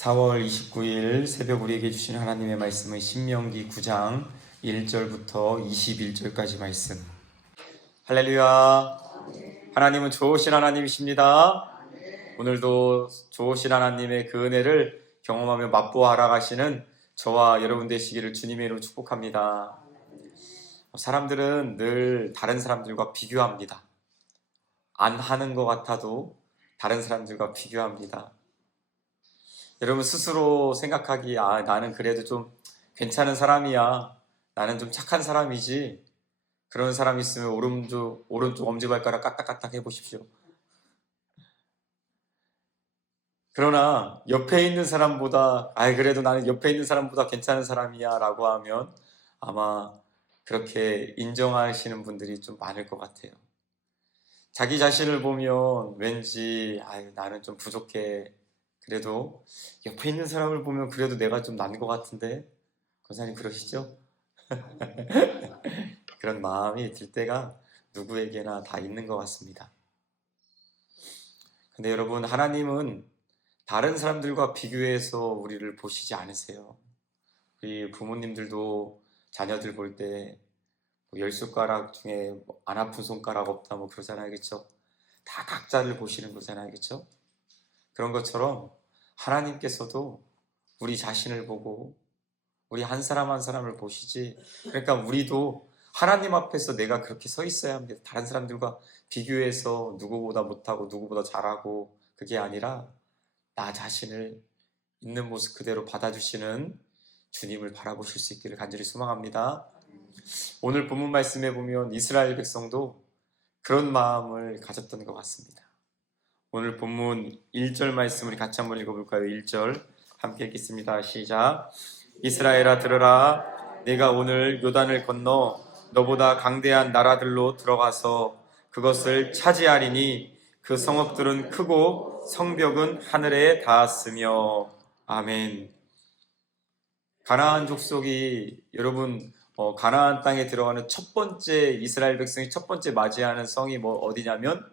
4월 29일 새벽 우리에게 주신 하나님의 말씀은 신명기 9장 1절부터 21절까지 말씀. 할렐루야. 하나님은 좋으신 하나님이십니다. 오늘도 좋으신 하나님의 그 은혜를 경험하며 맛보아 알아가시는 저와 여러분 되시기를 주님의 이름으로 축복합니다. 사람들은 늘 다른 사람들과 비교합니다. 안 하는 것 같아도 다른 사람들과 비교합니다. 여러분 스스로 생각하기, 나는 그래도 좀 괜찮은 사람이야, 나는 좀 착한 사람이지, 그런 사람 있으면 오른쪽 엄지발가락 까딱까딱 해보십시오. 그러나 옆에 있는 사람보다, 그래도 나는 옆에 있는 사람보다 괜찮은 사람이야 라고 하면 아마 그렇게 인정하시는 분들이 좀 많을 것 같아요. 자기 자신을 보면 왠지 나는 좀 부족해, 그래도 옆에 있는 사람을 보면 그래도 내가 좀 난 것 같은데, 권사님 그러시죠? 그런 마음이 들 때가 누구에게나 다 있는 것 같습니다. 근데 여러분, 하나님은 다른 사람들과 비교해서 우리를 보시지 않으세요. 우리 부모님들도 자녀들 볼 때 10손가락 중에 안 아픈 손가락 없다 그러잖아요, 그렇죠? 다 각자를 보시는 거잖아요, 그렇죠? 그런 것처럼 하나님께서도 우리 자신을 보고 우리 한 사람 한 사람을 보시지, 그러니까 우리도 하나님 앞에서 내가 그렇게 서 있어야 합니다. 다른 사람들과 비교해서 누구보다 못하고 누구보다 잘하고, 그게 아니라 나 자신을 있는 모습 그대로 받아주시는 주님을 바라보실 수 있기를 간절히 소망합니다. 오늘 본문 말씀에 보면 이스라엘 백성도 그런 마음을 가졌던 것 같습니다. 오늘 본문 1절 말씀을 같이 한번 읽어볼까요? 1절 함께 읽겠습니다. 시작. 이스라엘아 들으라, 내가 오늘 요단을 건너 너보다 강대한 나라들로 들어가서 그것을 차지하리니 그 성읍들은 크고 성벽은 하늘에 닿았으며. 아멘. 가나안 족속이, 여러분, 가나안 땅에 들어가는 첫 번째, 이스라엘 백성이 첫 번째 맞이하는 성이 어디냐면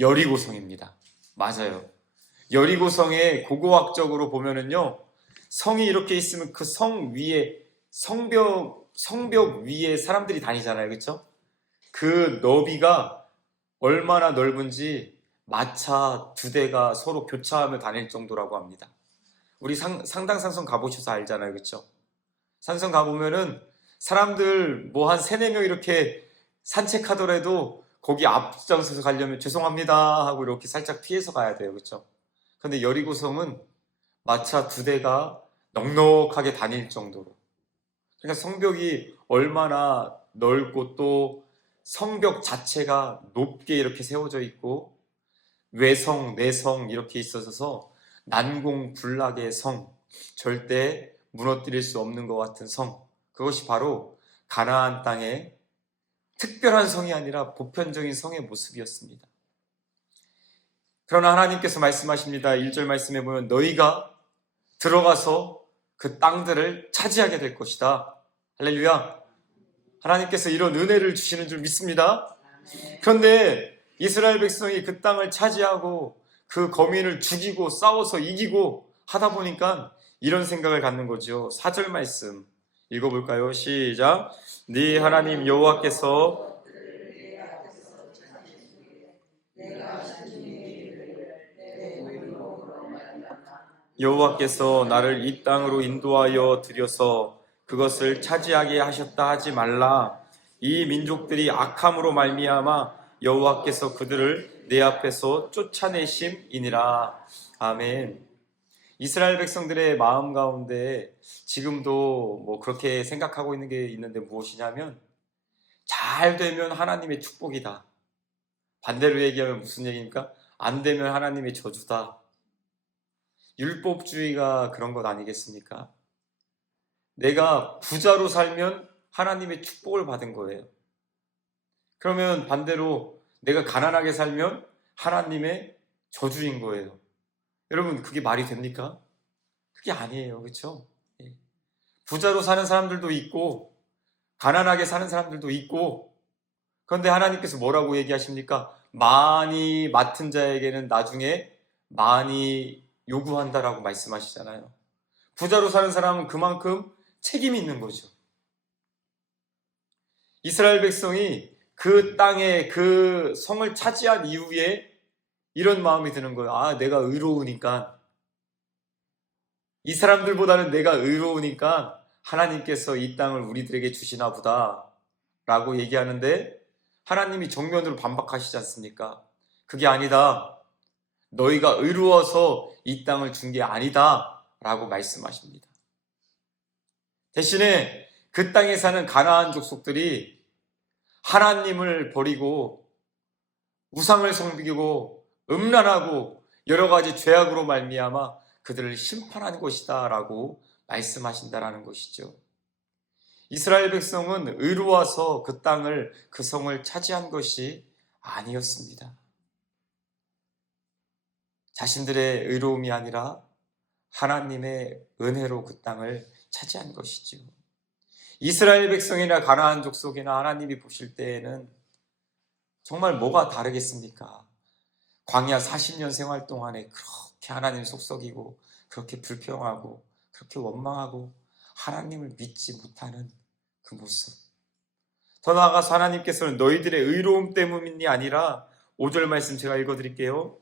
여리고성입니다. 맞아요. 여리고성에 고고학적으로 보면은요, 성이 이렇게 있으면 그 성 위에 성벽 위에 사람들이 다니잖아요, 그렇죠? 그 너비가 얼마나 넓은지 마차 2대가 서로 교차하며 다닐 정도라고 합니다. 우리 상당산성 가보셔서 알잖아요, 그렇죠? 산성 가보면은 사람들 한 3-4명 이렇게 산책하더라도 거기 앞장서서 가려면 죄송합니다 하고 이렇게 살짝 피해서 가야 돼요, 그렇죠? 근데 여리고성은 마차 2대가 넉넉하게 다닐 정도로, 그러니까 성벽이 얼마나 넓고 또 성벽 자체가 높게 이렇게 세워져 있고 외성, 내성 이렇게 있어서 난공불락의 성, 절대 무너뜨릴 수 없는 것 같은 성, 그것이 바로 가나안 땅의 특별한 성이 아니라 보편적인 성의 모습이었습니다. 그러나 하나님께서 말씀하십니다. 1절 말씀에 보면 너희가 들어가서 그 땅들을 차지하게 될 것이다. 할렐루야. 하나님께서 이런 은혜를 주시는 줄 믿습니다. 그런데 이스라엘 백성이 그 땅을 차지하고 그 거민을 죽이고 싸워서 이기고 하다 보니까 이런 생각을 갖는 거죠. 4절 말씀 읽어볼까요? 시작. 네 하나님 여호와께서 나를 이 땅으로 인도하여 들여서 그것을 차지하게 하셨다 하지 말라. 이 민족들이 악함으로 말미암아 여호와께서 그들을 내 앞에서 쫓아내심이니라. 아멘. 이스라엘 백성들의 마음 가운데 지금도 그렇게 생각하고 있는 게 있는데 무엇이냐면, 잘 되면 하나님의 축복이다. 반대로 얘기하면 무슨 얘기입니까? 안 되면 하나님의 저주다. 율법주의가 그런 것 아니겠습니까? 내가 부자로 살면 하나님의 축복을 받은 거예요. 그러면 반대로 내가 가난하게 살면 하나님의 저주인 거예요. 여러분, 그게 말이 됩니까? 그게 아니에요, 그렇죠? 부자로 사는 사람들도 있고 가난하게 사는 사람들도 있고, 그런데 하나님께서 뭐라고 얘기하십니까? 많이 맡은 자에게는 나중에 많이 요구한다라고 말씀하시잖아요. 부자로 사는 사람은 그만큼 책임이 있는 거죠. 이스라엘 백성이 그 땅에 그 성을 차지한 이후에 이런 마음이 드는 거예요. 아, 내가 의로우니까, 이 사람들보다는 내가 의로우니까 하나님께서 이 땅을 우리들에게 주시나 보다 라고 얘기하는데, 하나님이 정면으로 반박하시지 않습니까? 그게 아니다. 너희가 의로워서 이 땅을 준 게 아니다 라고 말씀하십니다. 대신에 그 땅에 사는 가나안 족속들이 하나님을 버리고 우상을 섬기고 음란하고 여러 가지 죄악으로 말미암아 그들을 심판한 것이다 라고 말씀하신다라는 것이죠. 이스라엘 백성은 의로워서 그 땅을, 그 성을 차지한 것이 아니었습니다. 자신들의 의로움이 아니라 하나님의 은혜로 그 땅을 차지한 것이죠. 이스라엘 백성이나 가나안 족속이나 하나님이 보실 때에는 정말 뭐가 다르겠습니까? 광야 40년 생활 동안에 그렇게 하나님 속썩이고 그렇게 불평하고 그렇게 원망하고 하나님을 믿지 못하는 그 모습. 더 나아가서 하나님께서는 너희들의 의로움 때문이 아니라 5절 말씀 제가 읽어드릴게요.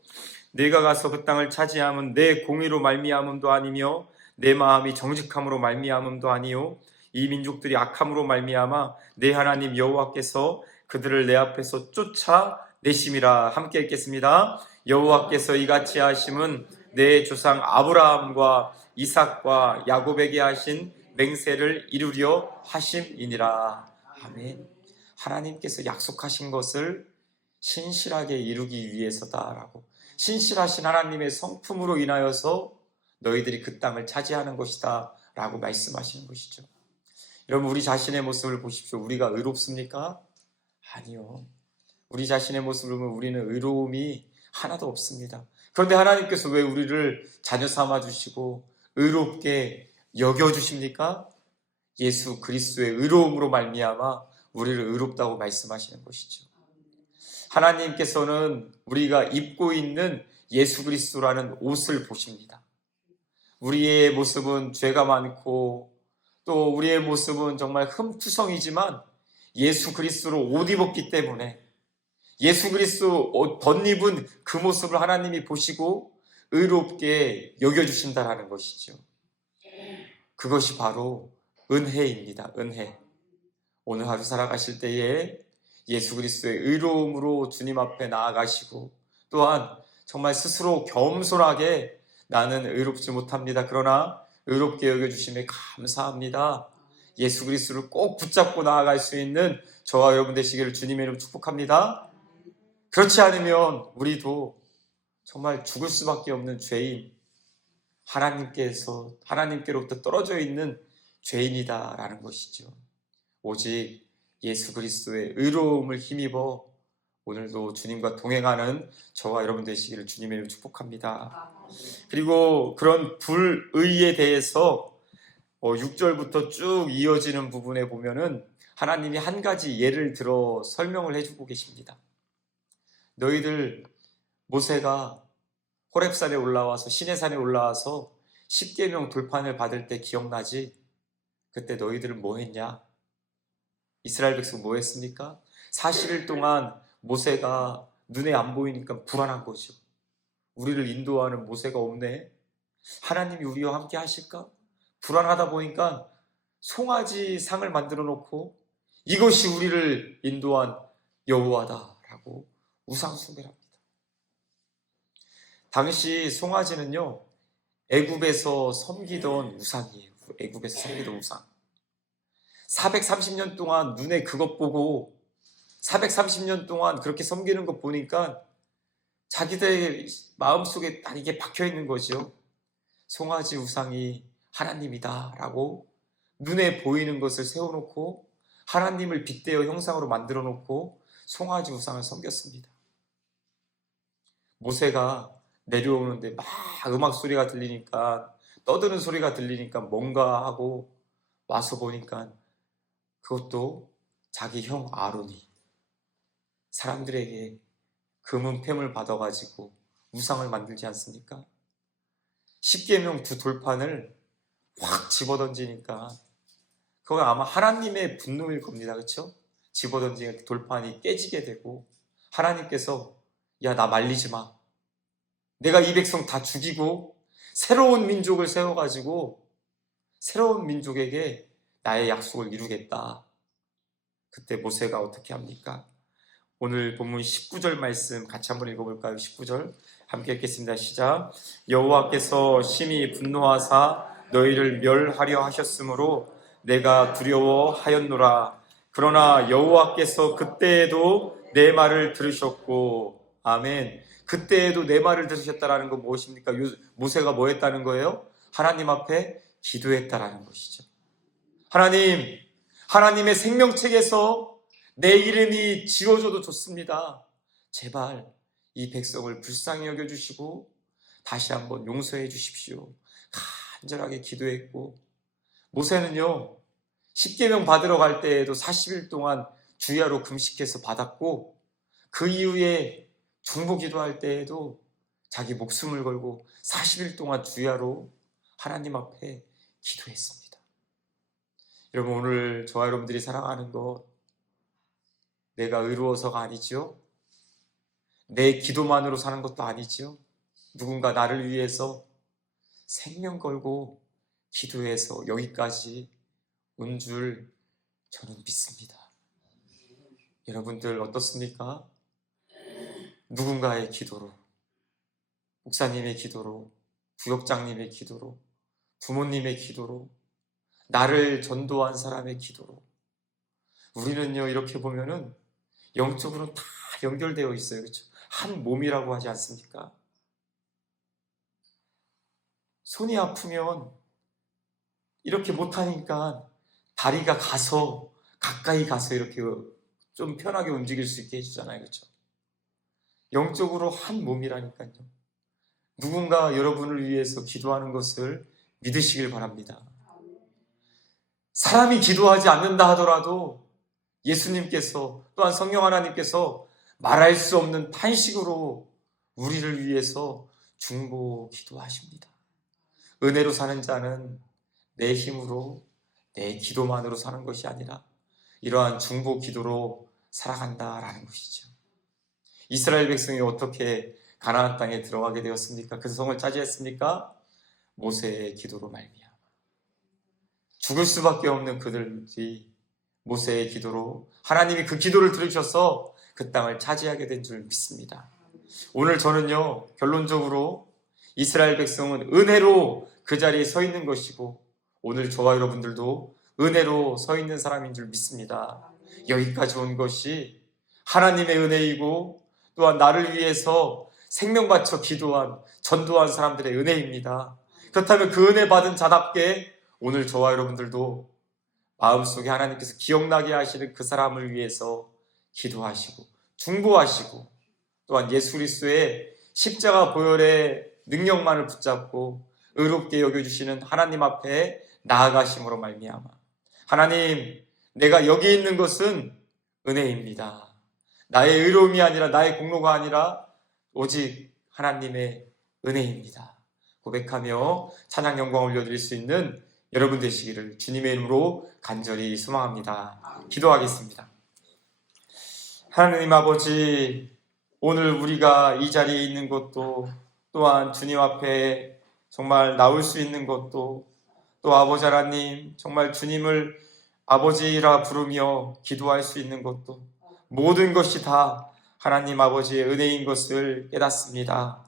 내가 가서 그 땅을 차지함은 내 공의로 말미암음도 아니며 내 마음이 정직함으로 말미암음도 아니요 이 민족들이 악함으로 말미암아 내 하나님 여호와께서 그들을 내 앞에서 쫓아내심이라. 함께 읽겠습니다. 여호와께서 이같이 하심은 내 조상 아브라함과 이삭과 야곱에게 하신 맹세를 이루려 하심이니라. 아멘. 하나님께서 약속하신 것을 신실하게 이루기 위해서다라고, 신실하신 하나님의 성품으로 인하여서 너희들이 그 땅을 차지하는 것이다 라고 말씀하시는 것이죠. 여러분, 우리 자신의 모습을 보십시오. 우리가 의롭습니까? 아니요. 우리 자신의 모습을 보면 우리는 의로움이 하나도 없습니다. 그런데 하나님께서 왜 우리를 자녀 삼아주시고 의롭게 여겨주십니까? 예수 그리스도의 의로움으로 말미암아 우리를 의롭다고 말씀하시는 것이죠. 하나님께서는 우리가 입고 있는 예수 그리스도라는 옷을 보십니다. 우리의 모습은 죄가 많고 또 우리의 모습은 정말 흠투성이지만 예수 그리스도로 옷 입었기 때문에 예수 그리스도 옷 덧입은 그 모습을 하나님이 보시고 의롭게 여겨주신다라는 것이죠. 그것이 바로 은혜입니다. 은혜. 오늘 하루 살아가실 때에 예수 그리스도의 의로움으로 주님 앞에 나아가시고 또한 정말 스스로 겸손하게 나는 의롭지 못합니다. 그러나 의롭게 여겨주심에 감사합니다. 예수 그리스도를 꼭 붙잡고 나아갈 수 있는 저와 여러분 되시기를 주님의 이름으로 축복합니다. 그렇지 않으면 우리도 정말 죽을 수밖에 없는 죄인, 하나님께로부터 떨어져 있는 죄인이다라는 것이죠. 오직 예수 그리스도의 의로움을 힘입어 오늘도 주님과 동행하는 저와 여러분 되시기를 주님의 이름으로 축복합니다. 그리고 그런 불의에 대해서 6절부터 쭉 이어지는 부분에 보면은 하나님이 한 가지 예를 들어 설명을 해주고 계십니다. 너희들 모세가 호렙산에 올라와서 시내산에 올라와서 십계명 돌판을 받을 때 기억나지? 그때 너희들은 뭐 했냐? 이스라엘 백성 뭐 했습니까? 40일 동안 모세가 눈에 안 보이니까 불안한 거죠. 우리를 인도하는 모세가 없네. 하나님이 우리와 함께 하실까? 불안하다 보니까 송아지 상을 만들어 놓고 이것이 우리를 인도한 여호와다라고 우상 숭배를 합니다. 당시 송아지는요, 애굽에서 섬기던 우상이에요. 애굽에서 섬기던 우상. 430년 동안 눈에 그것 보고 430년 동안 그렇게 섬기는 것 보니까 자기들 마음속에 딱 이게 박혀있는 거죠. 송아지 우상이 하나님이다 라고 눈에 보이는 것을 세워놓고 하나님을 빗대어 형상으로 만들어 놓고 송아지 우상을 섬겼습니다. 모세가 내려오는데 막 음악 소리가 들리니까, 떠드는 소리가 들리니까 뭔가 하고 와서 보니까 그것도 자기 형 아론이 사람들에게 금은팸을 받아가지고 우상을 만들지 않습니까? 십계명 두 돌판을 확 집어던지니까 그거 아마 하나님의 분노일 겁니다. 그렇죠? 집어던지니까 돌판이 깨지게 되고 하나님께서 야, 나 말리지 마. 내가 이 백성 다 죽이고 새로운 민족을 세워가지고 새로운 민족에게 나의 약속을 이루겠다. 그때 모세가 어떻게 합니까? 오늘 본문 19절 말씀 같이 한번 읽어볼까요? 19절 함께 읽겠습니다. 시작. 여호와께서 심히 분노하사 너희를 멸하려 하셨으므로 내가 두려워하였노라. 그러나 여호와께서 그때에도 내 말을 들으셨고, 아멘. 그때에도 내 말을 들으셨다라는 건 무엇입니까? 모세가 뭐 했다는 거예요? 하나님 앞에 기도했다라는 것이죠. 하나님의 생명책에서 내 이름이 지워져도 좋습니다. 제발 이 백성을 불쌍히 여겨주시고 다시 한번 용서해 주십시오. 간절하게 기도했고, 모세는요 10계명 받으러 갈 때에도 40일 동안 주야로 금식해서 받았고, 그 이후에 중보 기도할 때에도 자기 목숨을 걸고 40일 동안 주야로 하나님 앞에 기도했습니다. 여러분, 오늘 저와 여러분들이 살아가는 것 내가 의로워서가 아니죠. 내 기도만으로 사는 것도 아니죠. 누군가 나를 위해서 생명 걸고 기도해서 여기까지 온 줄 저는 믿습니다. 여러분들 어떻습니까? 누군가의 기도로, 목사님의 기도로, 부역장님의 기도로, 부모님의 기도로, 나를 전도한 사람의 기도로, 우리는요 이렇게 보면은 영적으로 다 연결되어 있어요. 그렇죠? 한 몸이라고 하지 않습니까? 손이 아프면 이렇게 못하니까 다리가 가서 가까이 가서 이렇게 좀 편하게 움직일 수 있게 해주잖아요. 그렇죠? 영적으로 한 몸이라니까요. 누군가 여러분을 위해서 기도하는 것을 믿으시길 바랍니다. 사람이 기도하지 않는다 하더라도 예수님께서 또한 성령 하나님께서 말할 수 없는 탄식으로 우리를 위해서 중보 기도하십니다. 은혜로 사는 자는 내 힘으로 내 기도만으로 사는 것이 아니라 이러한 중보 기도로 살아간다라는 것이죠. 이스라엘 백성이 어떻게 가나안 땅에 들어가게 되었습니까? 그 성을 차지했습니까? 모세의 기도로 말미암아. 죽을 수밖에 없는 그들이 모세의 기도로 하나님이 그 기도를 들으셔서 그 땅을 차지하게 된 줄 믿습니다. 오늘 저는요 결론적으로 이스라엘 백성은 은혜로 그 자리에 서 있는 것이고, 오늘 저와 여러분들도 은혜로 서 있는 사람인 줄 믿습니다. 여기까지 온 것이 하나님의 은혜이고, 또한 나를 위해서 생명 바쳐 기도한, 전도한 사람들의 은혜입니다. 그렇다면 그 은혜 받은 자답게 오늘 저와 여러분들도 마음속에 하나님께서 기억나게 하시는 그 사람을 위해서 기도하시고 중보하시고, 또한 예수 그리스도의 십자가 보혈의 능력만을 붙잡고 의롭게 여겨주시는 하나님 앞에 나아가심으로 말미암아 하나님, 내가 여기 있는 것은 은혜입니다. 나의 의로움이 아니라 나의 공로가 아니라 오직 하나님의 은혜입니다. 고백하며 찬양 영광 올려드릴 수 있는 여러분 되시기를 주님의 이름으로 간절히 소망합니다. 기도하겠습니다. 하나님 아버지, 오늘 우리가 이 자리에 있는 것도, 또한 주님 앞에 정말 나올 수 있는 것도, 또 아버지 하나님 정말 주님을 아버지라 부르며 기도할 수 있는 것도, 모든 것이 다 하나님 아버지의 은혜인 것을 깨닫습니다.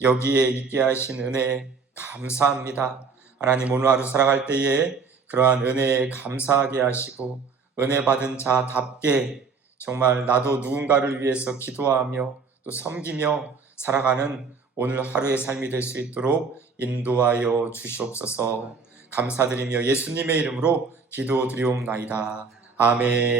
여기에 있게 하신 은혜 감사합니다. 하나님, 오늘 하루 살아갈 때에 그러한 은혜에 감사하게 하시고 은혜 받은 자답게 정말 나도 누군가를 위해서 기도하며 또 섬기며 살아가는 오늘 하루의 삶이 될 수 있도록 인도하여 주시옵소서. 감사드리며 예수님의 이름으로 기도드리옵나이다. 아멘.